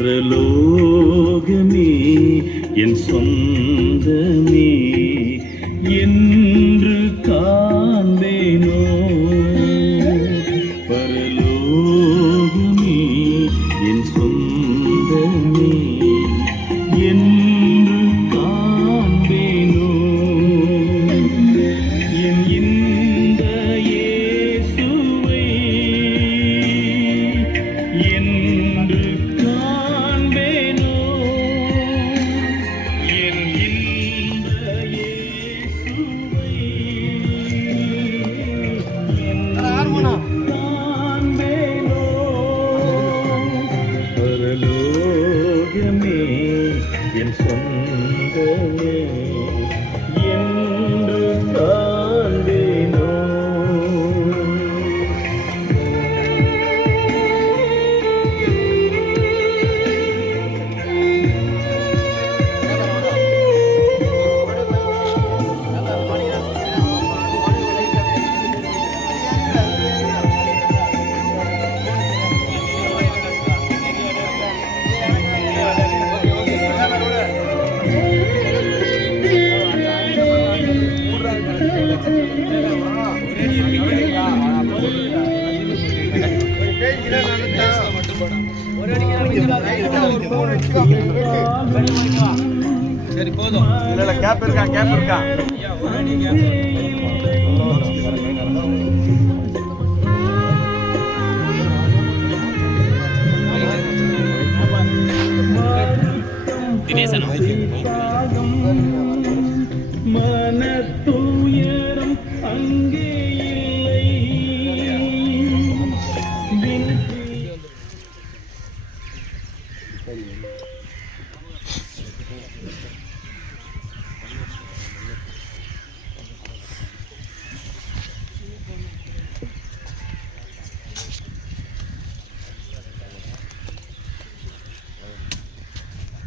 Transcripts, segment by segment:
பரலோகமே என் சொந்தமே என்று காண்பேனோ. பரலோகமே என் சொந்தமே என்று காண்பேனோ. என் இந்த இயேசுவை என்று காண்பேனோ. என் இந்த இயேசுவை என்று காண்பேனோ. பரலோகமே என் சொந்தமே என்று காண்பேனோ. சரி போதும். இல்ல கேப் இருக்கா. தினேசன் மன துயரம் அங்கே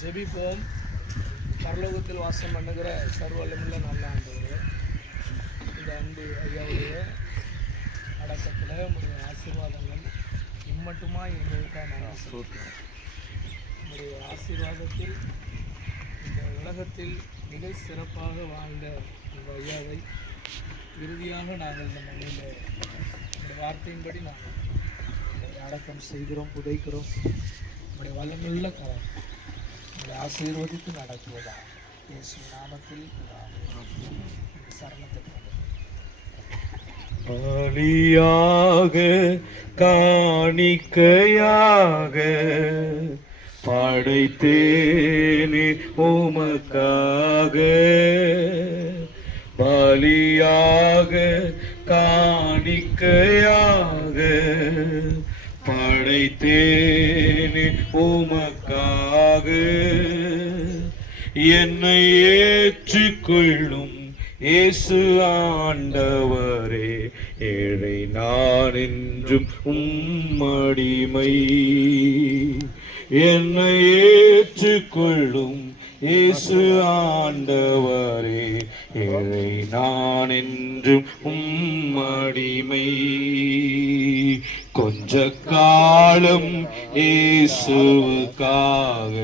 ஜெபிப்போம். பரலோகத்தில் வாசம் பண்ணுகிற சர்வவல்லமையுள்ள நல்ல ஆண்டவரே, இந்த அன்பு ஐயாவுடைய அடக்கத்தில் உங்களுடைய ஆசீர்வாதங்கள் இம்மட்டுமா எங்களுக்காக நான் சொல்கிறேன். உங்களுடைய ஆசீர்வாதத்தில் இந்த உலகத்தில் மிக சிறப்பாக வாழ்ந்த இந்த ஐயாவை இறுதியாக நாங்கள் இந்த மண்ணில் இந்த வார்த்தையின்படி நாங்கள் அடக்கம் செய்கிறோம், புதைக்கிறோம். உங்களுடைய வல்லமையுள்ள கரம் உங்களை ஆசீர்வதித்து நடத்துவதா இயேசு நாமத்தில் சரணத்தை பலியாக காணிக்கையாக படைத்தேனே உமக்காக. பலியாக காணிக்கையாக படைத்தேனே உமக்காக. என்னை ஏற்றுக்கொள்ளும் இயேசு ஆண்டவரே, ஏழை நான் என்றும் உம்மடிமை. என்னை ஏற்றுக்கொள்ளும் இயேசு ஆண்டவரே, ஏழை நான் என்றும் உம்மடிமை. கொஞ்ச காலம் இயேசுவுக்காக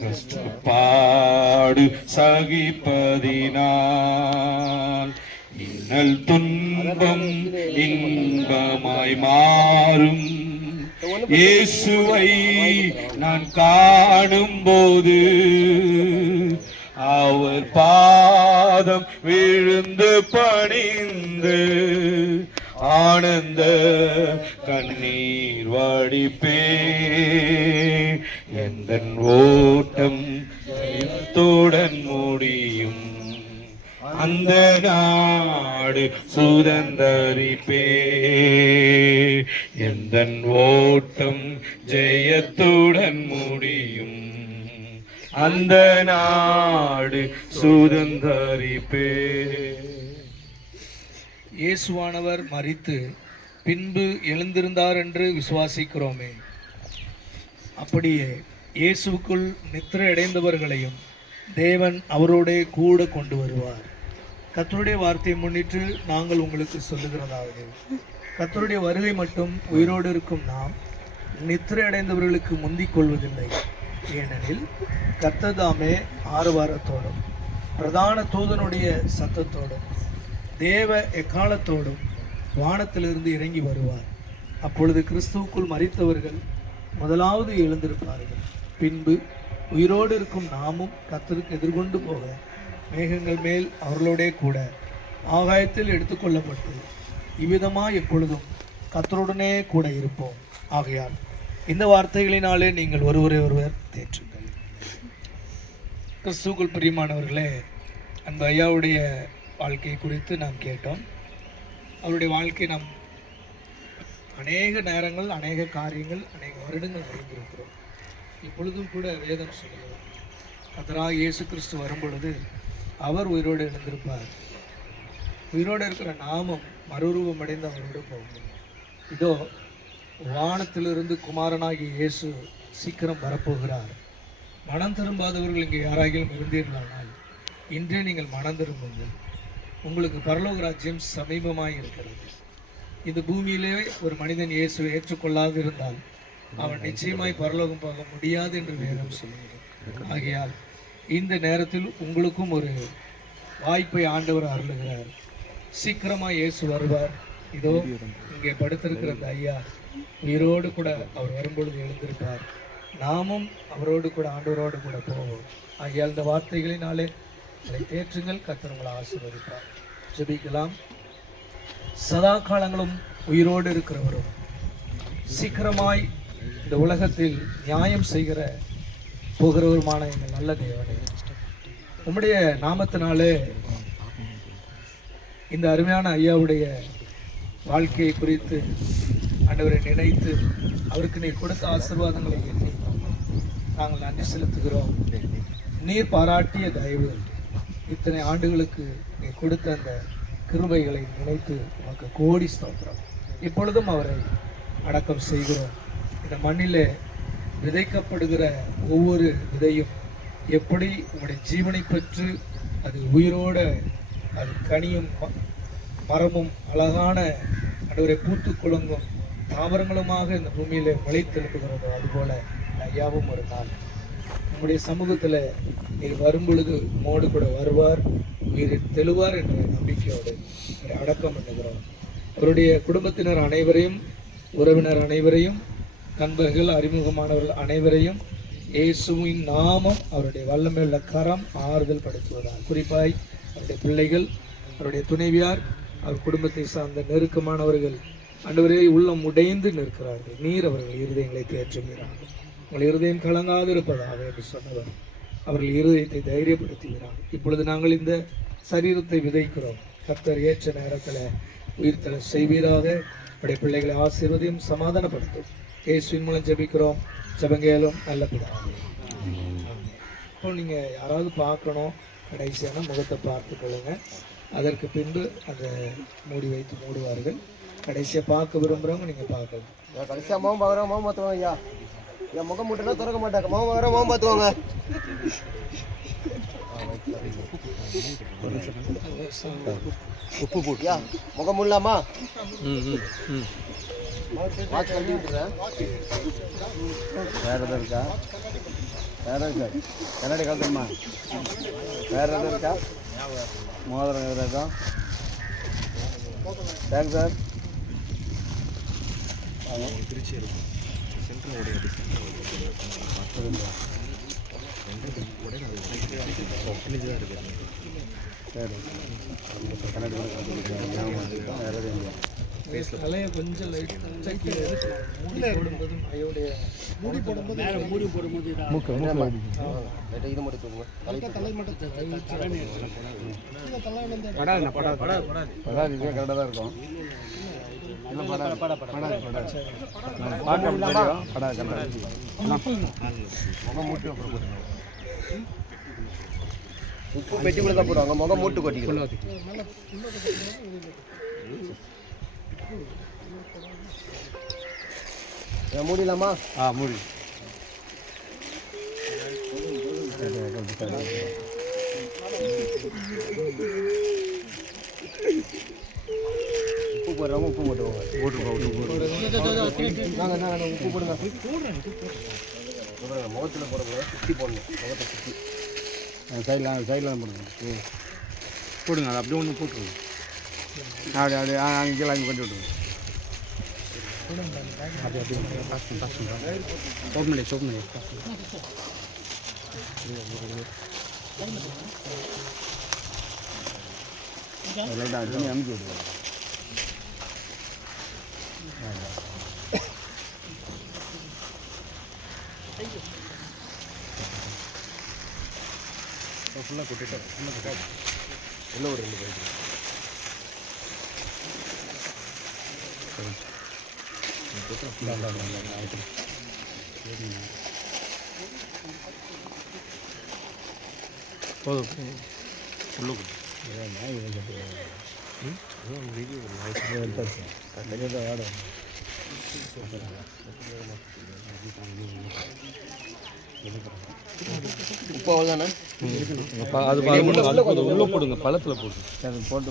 கஷ்டப்பாடு சகிப்பதினால் இன்னல் துன்பம் இன்பமாய் மாறும். இயேசுவை நான் காணும்போது அவர் பாதம் விழுந்து பணிந்து ஆனந்த கண்ணீர் வடிப்பே. எந்தன் ஓட்டம் ஜெயத்துடன் முடியும், அந்த நாடு சுதந்தரிப்பே. எந்தன் ஓட்டம் ஜெயத்துடன் முடியும், அந்த நாடு சுதந்தரிப்பே. இயேசுவானவர் மரித்து பின்பு எழுந்திருந்தார் என்று விசுவாசிக்கிறோமே. அப்படியே இயேசுக்குள் நித்திரை அடைந்தவர்களையும் தேவன் அவரோடே கூட கொண்டு வருவார். கர்த்தருடைய வார்த்தையை முன்னிட்டு நாங்கள் உங்களுக்கு சொல்லுகிறதாவது, கர்த்தருடைய வருகை மட்டும் உயிரோடு இருக்கும் நாம் நித்திரை அடைந்தவர்களுக்கு முந்திக் கொள்வதில்லை. ஏனெனில் கர்த்ததாமே ஆரவாரத்தோடும் பிரதான தூதனுடைய சத்தத்தோடும் தேவ எக்காலத்தோடும் வானத்திலிருந்து இறங்கி வருவார். அப்பொழுது கிறிஸ்துவுக்குள் மரித்தவர்கள் முதலாவது எழுந்திருப்பார்கள். பின்பு உயிரோடு இருக்கும் நாமும் கர்த்தருக்கு எதிர்கொண்டு போக மேகங்கள் மேல் அவர்களோடே கூட ஆகாயத்தில் எடுத்துக்கொள்ளப்பட்டு இவ்விதமாய் எப்பொழுதும் கர்த்தருடனே கூட இருப்போம். ஆகையால் இந்த வார்த்தைகளினாலே நீங்கள் ஒருவரை ஒருவர் தேற்றுங்கள். கிறிஸ்துவுக்குள் பிரியமானவர்களே, அன்பு ஐயாவுடைய வாழ்க்கை குறித்து நாம் கேட்டோம். அவருடைய வாழ்க்கை நாம் அநேக நேரங்கள், அநேக காரியங்கள், அநேக வருடங்கள் அறிந்திருக்கிறோம். இப்பொழுதும் கூட வேதம் சொல்கிறது, கர்த்தராகிய இயேசு கிறிஸ்து வரும்பொழுது அவர் உயிரோடு எழுந்திருப்பார். உயிரோடு இருக்கிற நாமும் மறுரூபம் அடைந்து அவரோடு போகும். இதோ வானத்திலிருந்து குமாரனாகிய இயேசு சீக்கிரம் வரப்போகிறார். மனம் திரும்பாதவர்கள் இங்கே யாராகிலும் இருந்தீர்களானால் இன்றே நீங்கள் மனம் திரும்புங்கள். உங்களுக்கு பரலோக ராஜ்யம் சமீபமாய் இருக்கிறது. இந்த பூமியிலே ஒரு மனிதன் இயேசுவை ஏற்றுக்கொள்ளாது இருந்தால் அவன் நிச்சயமாய் பரலோகம் போக முடியாது என்று வேதம் சொல்கிறது. ஆகையால் இந்த நேரத்தில் உங்களுக்கும் ஒரு வாய்ப்பை ஆண்டவர் அருளுகிறார். சீக்கிரமாக இயேசு வருவார். இதோ இங்கே படுத்திருக்கிற அந்த ஐயா உயிரோடு கூட அவர் வரும்பொழுது எழுந்திருப்பார். நாமும் அவரோடு கூட ஆண்டவரோடு கூட போவோம். ஆகையால் இந்த வார்த்தைகளினாலே அதை தேற்றுங்கள். கர்த்தர் உங்களை ஆசீர்வதிப்பார். ஜெபிக்கலாம். சதா காலங்களும் உயிரோடு இருக்கிறவரும் சீக்கிரமாய் இந்த உலகத்தில் நியாயம் செய்கிற போகிறவருமான எங்கள் நல்ல தேவனே, உம்முடைய நாமத்தினாலே இந்த அருமையான ஐயாவுடைய வாழ்க்கையை குறித்து ஆண்டவரை நினைத்து அவருக்கு நீர் கொடுத்த ஆசீர்வாதங்களை எண்ணி நாங்கள் நன்றி செலுத்துகிறோம். நீர் பாராட்டிய தயவு, இத்தனை ஆண்டுகளுக்கு நீர் கொடுத்த அந்த கிருபைகளை நினைத்து உமக்கு கோடி ஸ்தோத்திரம். இப்பொழுதும் அவரை அடக்கம் செய்கிறோம். இந்த மண்ணிலே விதைக்கப்படுகிற ஒவ்வொரு விதையும் எப்படி உங்களுடைய ஜீவனை பெற்று அது உயிரோடு அது கனியும் மரமும் அழகான ஆண்டவரை பூத்து குலுங்கும் தாவரங்களுமாக இந்த பூமியிலே முளைத்தெழுப்புகிறதோ அதுபோல ஐயாவும் ஒரு நாள் நம்முடைய சமூகத்தில் நீர் வரும்பொழுது மோடு கூட வருவார், உயிரில் தெழுவார் என்ற நம்பிக்கையோடு அடக்கம் பண்ணுகிறோம். அவருடைய குடும்பத்தினர் அனைவரையும், உறவினர் அனைவரையும், நண்பர்கள், அறிமுகமானவர்கள் அனைவரையும் இயேசுவின் நாமம் அவருடைய வல்லமையுள்ள கரம் ஆறுதல் படுத்துவதால், குறிப்பாய் அவருடைய பிள்ளைகள், அவருடைய துணைவியார், அவர் குடும்பத்தை சார்ந்த நெருக்கமானவர்கள் ஆண்டவரே உள்ளம் உடைந்து நிற்கிறார்கள். நீர் அவர்கள் இருதயங்களை தேற்றுகிறார்கள். உங்கள் இருதயம் கலங்காது இருப்பதாக என்று சொன்னவர் அவர்கள் இருதயத்தை தைரியப்படுத்துகிறார்கள். இப்பொழுது நாங்கள் இந்த சரீரத்தை விதைக்கிறோம். கர்த்தர் ஏற்ற நேரத்தில் உயிர்த்தலை செய்வீராக. அவருடைய பிள்ளைகளை ஆசீர்வதியும் சமாதானப்படுத்தும். இயேசுவின் மூலம் ஜெபிக்கிறோம். ஜெபங்கேலும் நல்ல பிதாவே. இப்போ நீங்கள் யாராவது பார்க்கணும், கடைசியான முகத்தை பார்த்து கொள்ளுங்க. அதற்கு பின்பு அதை மூடி வைத்து மூடுவார்கள். கடைசியாக பார்க்க விரும்புகிறவங்க நீங்கள் பார்க்கலாம். கடைசியாக மாவும் பார்க்குறோம், மாவும் பார்த்துவாங்க. ஐயா என் முகம் மட்டும்னா திறக்க மாட்டாங்க. மாவும் பார்க்குறோம், மாவும் பார்த்துவாங்க. உப்பு போட்டு ஐயா முகம் முடியலாமா? வாட்ச் கட்டி விட்டுறேன். வேறு எதாவது இருக்கா? வேறு இருக்கா? கண்ணாடி கலந்துருமா? வேறு எதாவது இருக்கா? மோதிரம் எதாவது இருக்கா? Thanks sir. திருச்சி சென்ட்ரல் தலையை கொஞ்சம் மூடி போடும்போது இது மட்டும் தலை மட்டும் கரெக்டாக தான் இருக்கும். உப்பு பெட்டி கூட தான் போடுவாங்க. முகம் மூட்டு கொட்டிக்கலாம். மூடிலாமா? மூடி. உப்பு போடுறவங்க உப்பு போட்டுருவோம் உப்பு போடுங்க முகத்தில் போடக்கூடாது சுற்றி போடணும் முகத்தை சுற்றி சைடில் போடுங்க போடுங்க அது அப்படியே ஒன்று போட்டுருவோம் அப்படியே அங்கே கீழே அங்கே கொண்டு விட்டுருவோம் சோப்பு லைட்டாக அடிச்சு அமுக்கி விடுவோம் ஃபுல்லாக கொட்டிட்டேன் உள்ள ஒரு 2 பேருக்கு போதும் உள்ளுக்கு உப்பு அவ்வளோதானே அது உள்ள போடுங்க பழத்தில் போடுங்க அது போட்டு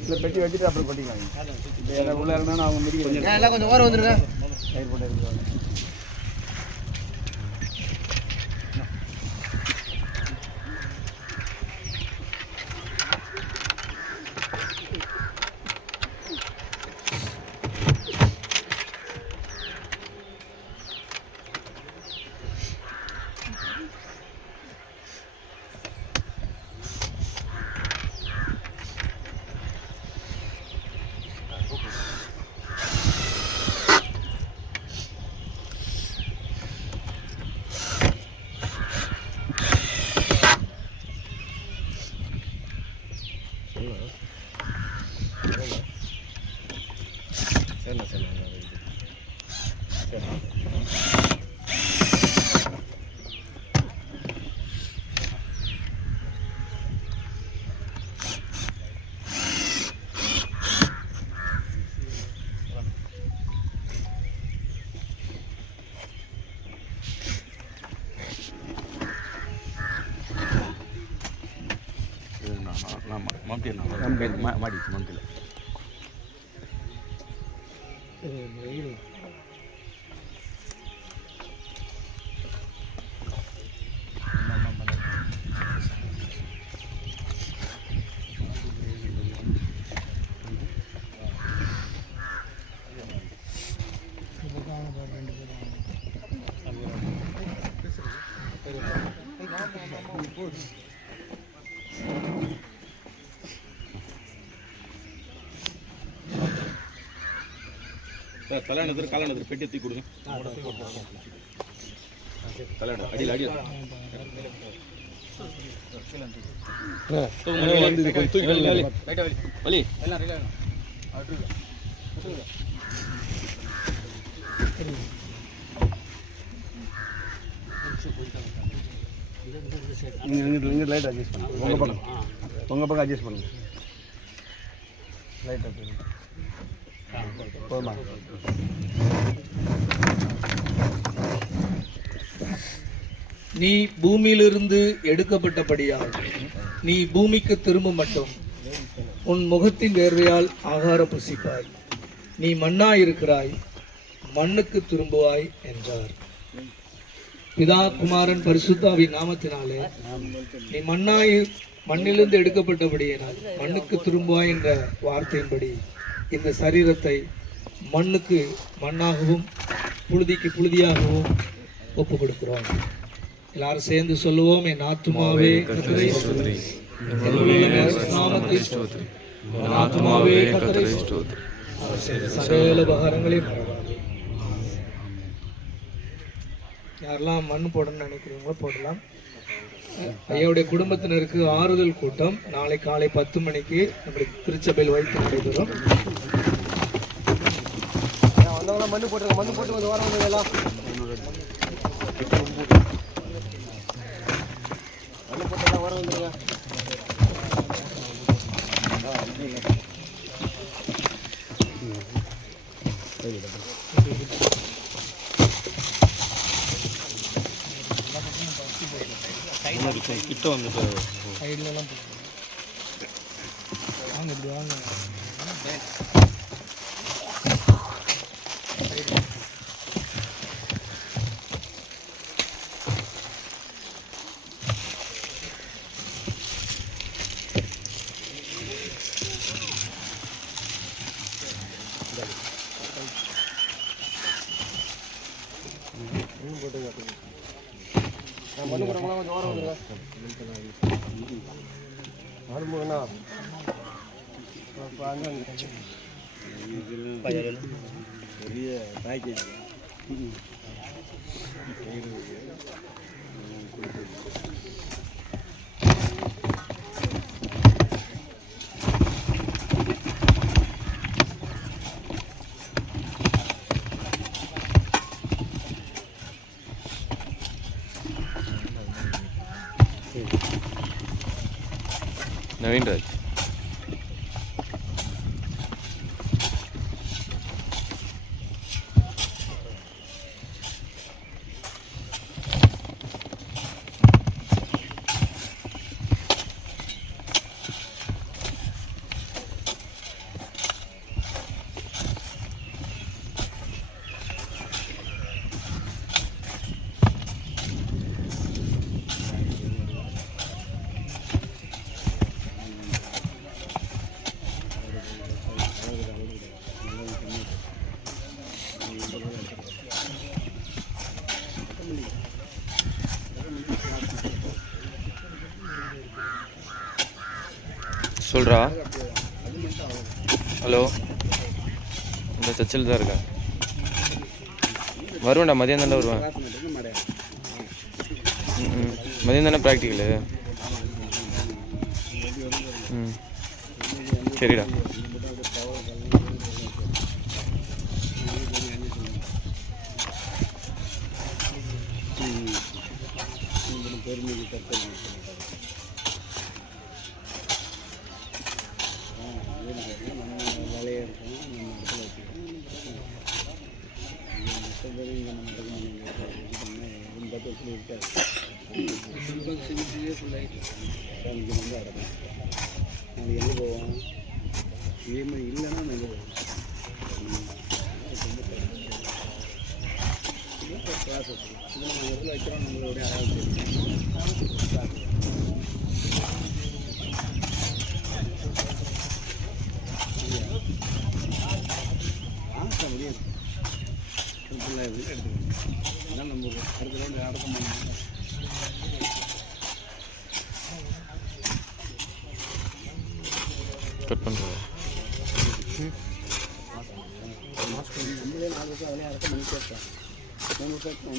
இல்லை பெட்டி வச்சுட்டு அப்புறம் கொட்டிக்கலாம் உள்ள இருந்தாலும் அவங்க முடியும் எல்லாம் கொஞ்சம் ஓரம் வந்துருங்க தயிர் போட்டு எடுத்துருவாங்க மாடிச்சு மந்தில் தலையானது காலானது பெட்டி தூக்கி கொடுங்க தலையாட அடியில் அடியில் வலி இங்கே லைட் அட்ஜஸ்ட் பண்ணுங்க உங்கள் பக்கம் அட்ஜஸ்ட் பண்ணுங்க லைட் போதுமா நீ பூமியிலிருந்து எடுக்கப்பட்டபடியால் நீ பூமிக்கு திரும்ப மட்டும் உன் முகத்தின் வேர்வையால் ஆகாரம் புசிப்பாய். நீ மண்ணாயிருக்கிறாய், மண்ணுக்கு திரும்புவாய் என்றார். பிதா குமாரன் பரிசுத்தாவின் நாமத்தினாலே நீ மண்ணிலிருந்து எடுக்கப்பட்டபடியினால் மண்ணுக்கு திரும்புவாய் என்ற வார்த்தையின்படி இந்த சரீரத்தை மண்ணுக்கு மண்ணாகவும் புழுதிக்கு புழுதியாகவும் ஒப்பு கொடுக்கிறோம். எல்லாரும் சேர்ந்து சொல்லுவோம். என் ஆத்துமாவே கர்த்தரை ஸ்தோத்திரி, சகல உபகாரங்களையும் மறவாதே. யாரெல்லாம் மண் போடணும்னு நினைக்கிறீங்களோ போடலாம். ஐயாவுடைய குடும்பத்தினருக்கு ஆறுதல் கூட்டம் நாளை காலை 10 மணிக்கு நம்முடைய திருச்சபையில் வைத்து நடைபெறும். மண்ணு போட்டுருங்க, மண்ணு போட்டு வந்து வர வந்து எல்லாம் மண்ணு போட்டு வர வந்துருங்க. கிட்ட வந்துட்டு சைட்லலாம் வாங்க இப்படி வாங்க. நவீன் ராஜ் சொல்கிறா. ஹலோ, இந்த சர்ச்சில் தான் இருக்கேன். வருவேன்டா, மதியம் தானே வருவேன். மதியம் தானே ப்ராக்டிக்கலு. சரிடா. எங்கே போவோம் இதே மாதிரி இல்லைன்னா நம்ம எங்கே போவோம் கிளாஸ் வச்சுருக்கோம். நம்ம எதில் வைக்கிறோம் நம்மளுடைய முடியாது எடுத்துக்கணும். அதனால் நம்ம அடுத்த அடக்கம் பண்ணணும். கட் பண்ணுறேன். நம்மளே 4 வருஷம் அதிலே அடக்கம் பண்ணி கேட்பேன். 3 வருஷம்